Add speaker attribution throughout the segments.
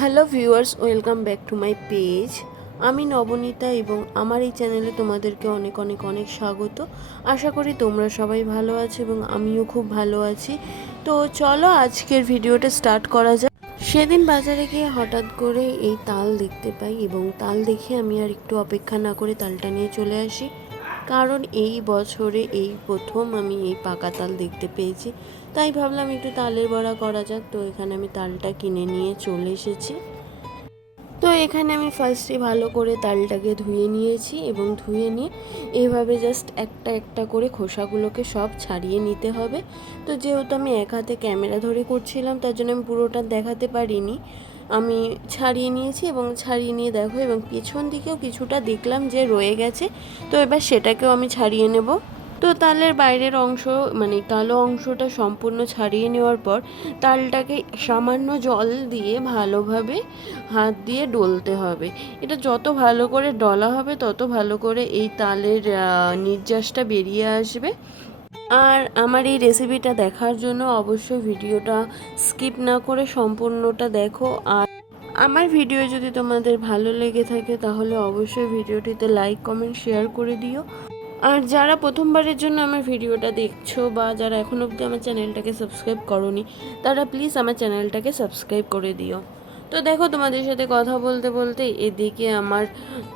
Speaker 1: Hello viewers welcome back to my page আমি নবনীতা এবং আমার এই চ্যানেলে তোমাদেরকে অনেক অনেক অনেক স্বাগত। আশা করি তোমরা সবাই ভালো আছো এবং আমিও খুব ভালো আছি। তো চলো আজকের ভিডিওটা স্টার্ট করা যাক। সেদিন বাজারে গিয়ে হঠাৎ করে এই তাল দেখতে পাই এবং তাল দেখে আমি আর একটু অপেক্ষা না করে তালটা নিয়ে চলে আসি। কারণ এই বছরে এই প্রথম আমি এই পাকা তাল দেখতে পেয়েছি। তাই ভাবলাম একটু তালের বড়া করা যাক। তো এখানে আমি তালটা কিনে নিয়ে চলে এসেছি। তো এখানে আমি ফার্স্টে ভালো করে তালটাকে ধুয়ে নিয়েছি এবং ধুয়ে নিয়ে এইভাবে জাস্ট একটা একটা করে খোসাগুলোকে সব ছাড়িয়ে নিতে হবে। তো যেহেতু আমি এক হাতে ক্যামেরা ধরে করছিলাম, তার জন্য আমি পুরোটা দেখাতে পারিনি। আমি ছাড়িয়ে নিয়েছি এবং ছাড়িয়ে নিয়ে দেখো এবং পেছন দিকেও কিছুটা দেখলাম যে রয়ে গেছে। তো এবার সেটাকেও আমি ছাড়িয়ে নেব। তো তালের বাইরের অংশ মানে কালো অংশটা সম্পূর্ণ ছাড়িয়ে নেওয়ার পর তালটাকে সামান্য জল দিয়ে ভালোভাবে হাত দিয়ে ডলতে হবে। এটা যত ভালো করে ডলা হবে, তত ভালো করে এই তালের নির্যাসটা বেরিয়ে আসবে। আর আমার এই রেসিপিটা দেখার জন্য অবশ্যই ভিডিওটা স্কিপ না করে সম্পূর্ণটা দেখো। আর আমার ভিডিও যদি তোমাদের ভালো লেগে থাকে, তাহলে অবশ্যই ভিডিওটিতে লাইক কমেন্ট শেয়ার করে দিও। আর যারা প্রথমবারের জন্য আমার ভিডিওটা দেখছ বা যারা এখন অবধি আমার চ্যানেলটাকে সাবস্ক্রাইব করনি, তারা প্লিজ আমার চ্যানেলটাকে সাবস্ক্রাইব করে দিও। তো দেখো তোমাদের সাথে কথা বলতে বলতে এদিকে আমার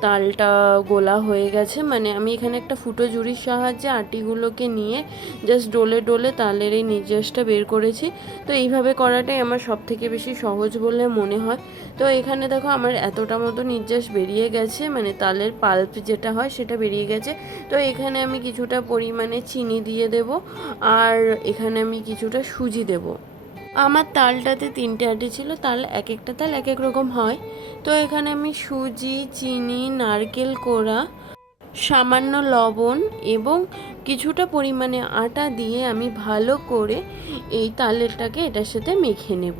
Speaker 1: তালটা গোলা হয়ে গেছে। মানে আমি এখানে একটা ফুটো জুড়ির সাহায্যে আটিগুলোকে নিয়ে জাস্ট ডোলে ডোলে তালের এই নির্যাসটা বের করেছি। তো এইভাবে করাটাই আমার সব থেকে বেশি সহজ বলে মনে হয়। তো এখানে দেখো আমার এতটা মতো নির্যাস বেরিয়ে গেছে মানে তালের পাল্প যেটা হয় সেটা বেরিয়ে গেছে। তো এখানে আমি কিছুটা পরিমাণে চিনি দিয়ে দেব আর এখানে আমি কিছুটা সুজি দেব। আমার তালটাতে তিনটে আটি ছিল, তাল এক একটা তাল এক এক রকম হয়। তো এখানে আমি সুজি, চিনি, নারকেল, কোড়া, সামান্য লবণ এবং কিছুটা পরিমাণে আটা দিয়ে আমি ভালো করে এই তালেরটাকে এটার সাথে মেখে নেব।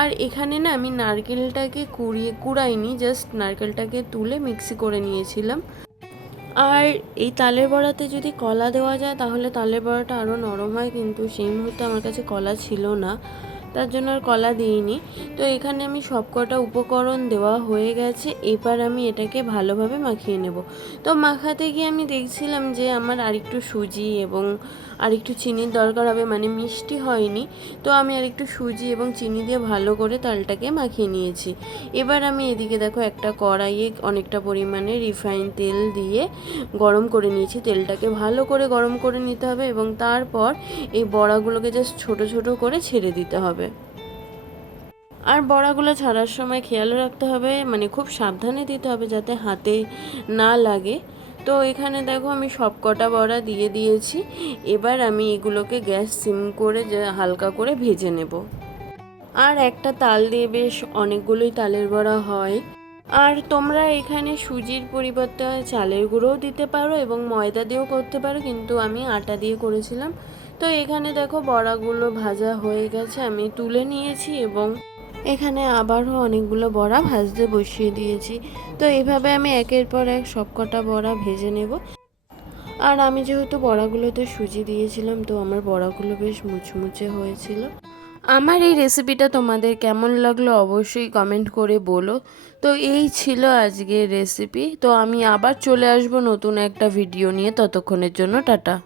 Speaker 1: আর এখানে না আমি নারকেলটাকে কুড়িয়ে, কুড়াইনি জাস্ট নারকেলটাকে তুলে মিক্সি করে নিয়েছিলাম। আর এই তালের বড়াতে যদি কলা দেওয়া যায়, তাহলে তালের বড়াটা আরও নরম হয়, কিন্তু সেই মুহূর্তে আমার কাছে কলা ছিল না। তার জন্য আর কলা দিইনি। তো এখানে আমি সবকটা উপকরণ দেওয়া হয়ে গেছে, এবার আমি এটাকে ভালোভাবে মাখিয়ে নেব। তো মাখাতে গিয়ে আমি দেখছিলাম যে আমার আরেকটু সুজি এবং আরেকটু চিনির দরকার হবে মানে মিষ্টি হয়নি। তো আমি আরেকটু সুজি এবং চিনি দিয়ে ভালো করে তালটাকে মাখিয়ে নিয়েছি। এবার আমি এদিকে দেখো একটা কড়াইয়ে অনেকটা পরিমাণে রিফাইন তেল দিয়ে গরম করে নিয়েছি। তেলটাকে ভালো করে গরম করে নিতে হবে এবং তারপর এই বড়াগুলোকে জাস্ট ছোট ছোট করে ছেড়ে দিতে হবে। আর বড়াগুলো ছাড়ার সময় খেয়াল রাখতে হবে মানে খুব সাবধানে দিতে হবে যাতে হাতে না লাগে। তো এখানে দেখো আমি সব কটা বড়া দিয়ে দিয়েছি, এবার আমি এগুলোকে গ্যাস সিম করে হালকা করে ভেজে নেব। আর একটা তাল দিয়ে বেশ অনেকগুলোই তালের বড়া হয়। আর তোমরা এখানে সুজির পরিবর্তে চালের গুঁড়োও দিতে পারো এবং ময়দা দিয়েও করতে পারো, কিন্তু আমি আটা দিয়ে করেছিলাম। তো এখানে দেখো বড়াগুলো ভাজা হয়ে গেছে, আমি তুলে নিয়েছি এবং এখানে আবারও অনেকগুলো বড়া ভাজতে বসিয়ে দিয়েছি। তো এইভাবে আমি একের পর এক সবকটা বড়া ভেজে নেব। আর আমি যেহেতু বড়াগুলোতে সুজি দিয়েছিলাম, তো আমার বড়াগুলো বেশ মুচমুচে হয়েছিল। আমার এই রেসিপিটা তোমাদের কেমন লাগল অবশ্যই কমেন্ট করে বলো। তো এই ছিল আজকের রেসিপি। তো আমি আবার চলে আসব নতুন একটা ভিডিও নিয়ে। ততক্ষণের জন্য টাটা।